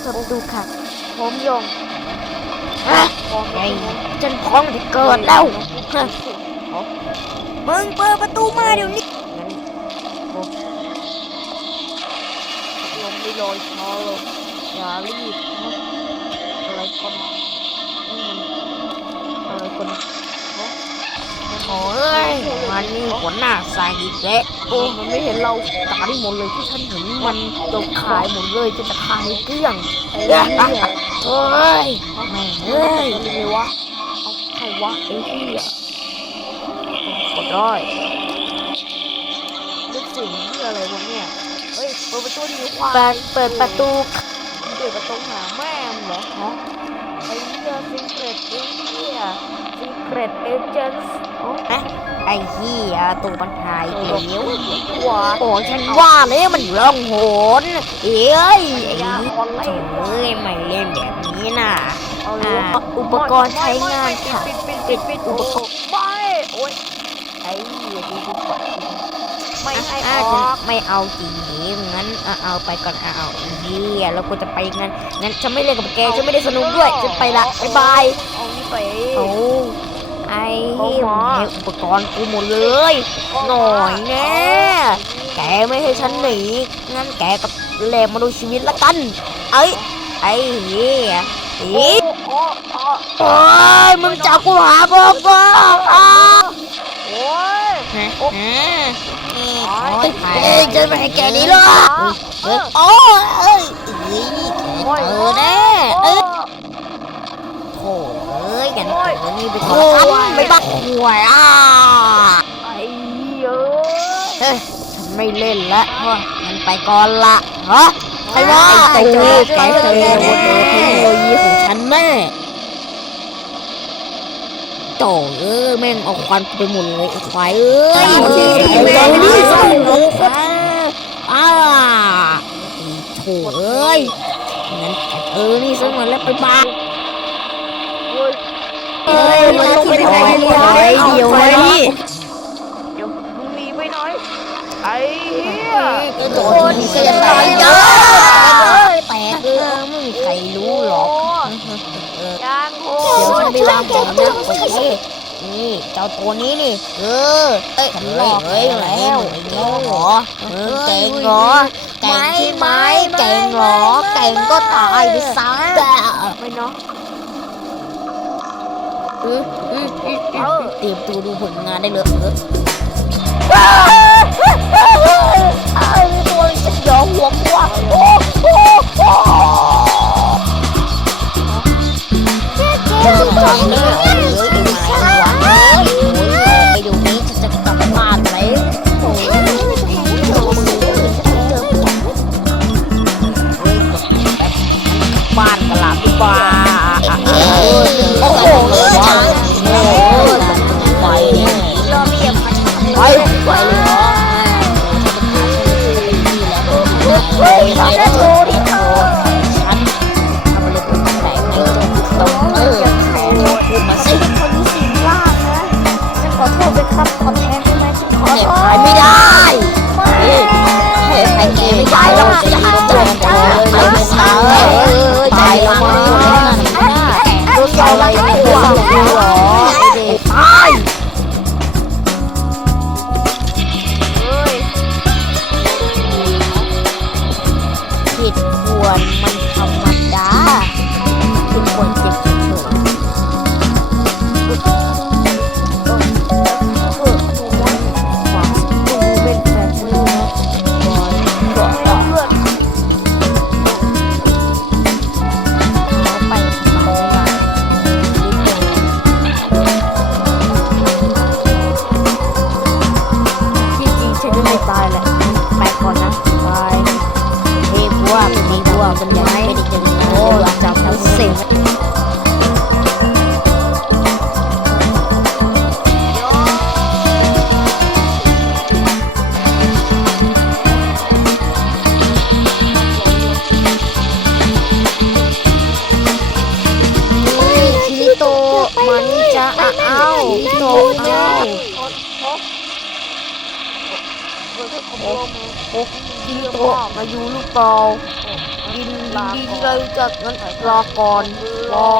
เปิดประตูค่ะพร้อมยังอะพร้อมไงแล้วฉันพร้อมที่เกิดแล้วฮะมึงเปิดประตูมาเดี๋ยวนี้งั้นโอ้ลงไม่ลอยช้าเลยอย่ารีบ มันนี่หัวหน้าใส่อีกแล้วโอ้มันไม่เห็นเราตาที่หมดเลยที่ฉันเห็นมันจบขายหมดเลยจะจะขายเกลี้ยงไอ้เนี่ยโอ้ยแม่งเฮ้เอ้ยยเป็นไงวะเอาใครวะไอ้ที่อะกดได้เรื่องสิ่งที่อะไรวะเนี่ยเฮ้ยเปิดประตูดีกว่าเปิดเปิดประตูเปิดประตูหาแม่มึงเหรอฮะ ไอ้เหี้ยซีเครตไอ้เหี้ยซีเครตเอเจนต์โอ้ไอ้เหี้ยตัวมันหายเดียวหวาโอ้ฉันว่าเลยมันอยู่ล่องหนเอ้ยไอ้ออนไลโถ่น์เอ้ยไม่เล่นแบบนี้น่ะอุปกรณ์ใช้งานค่ะปิดปิดปิดปิดอุปกรณ์ไม่โอ้ยไอ้เหี้ยดูดูก่อน ไม่ให้ออ่าอฉันกไม่เอาจริงดิงั้นเอาเอาไปก่อนเอาเอาไอ้เหี้ยแล้วกูจะไปงั้นงั้นฉันไม่เล่นกับแกฉันไม่ได้สนุกด้วยฉันไปละบ๊ายบายเอานี่ไปโอ้ไอ้เอาเหี้ยมาให้อุปกรณ์กูหมดเลยหน่อยแน่แกไม่ให้ฉันหนีงั้นแกก็แลกมาดูชีวิตละกัน เอ้ยไอ้เหี้ยอีโอ้โอ้โอ้ยมึงจับกูหาพ่อก็อ้าโอ้ยฮะฮะนี่โอ้ย เอ้ยจะไม่ให้แกนี้หรอกเอ้ยโอ้ยเอ้ยแกเจอแน่เอ้ยโถเอ้ยกันเจอนี่ไปทำไม่บ้าหวยอะไอ้เอ้ยเฮ้ยฉันไม่เล่นละเพรามันไปก่อนละฮะใครว่าไอ้ตูแกเจอโดนเทคโนโลยีของฉันแม่ น่โตเออแม่งเอาควันไปหมดเลยไอ้ควายเอ้ยเออแม่งนี่ส่งเลยค่ะอ้าอ้โถเอ้ยงั้นเออนี่ซะหน่อยแล้วไปบ้าเฮ้ยเอ้ยมันต้องเป็นไงเดี๋ยวไว้เดี๋ยวไว้นี่เดี๋ยวมึงหนีไปไหนไอ้เหี้ยโดนเสียตายเยอะแตกเลยไม่มีใครรู้หรอก ยางโหเดี๋ยวฉันไปวางของนะโอเคนี่เจ้าตัวนี้นี่ เออเอ้ยฉันรอเฮ้ยแล้วไอ้โง่เหรอเก่งเหรอเก่งใช่ไหมเก่งเหรอเก่งก็ตายไปซะไม่เนาะเตรียมตัวดูผลงานได้เลยเออไอ้ตัวจะยอมหัวกว่าโอ้โอ้โอ้ เพวกมีพวกันยังไม่ด้จะโอ้หลังจากทั้งสิ่งเฮ้ยคิริโตมานี่จ้าอ้าวคิโตอ้าว โอ้คินตัวมาอยู่ลูกเตายินกินที่ไรจักนั้นรอก่อนรอ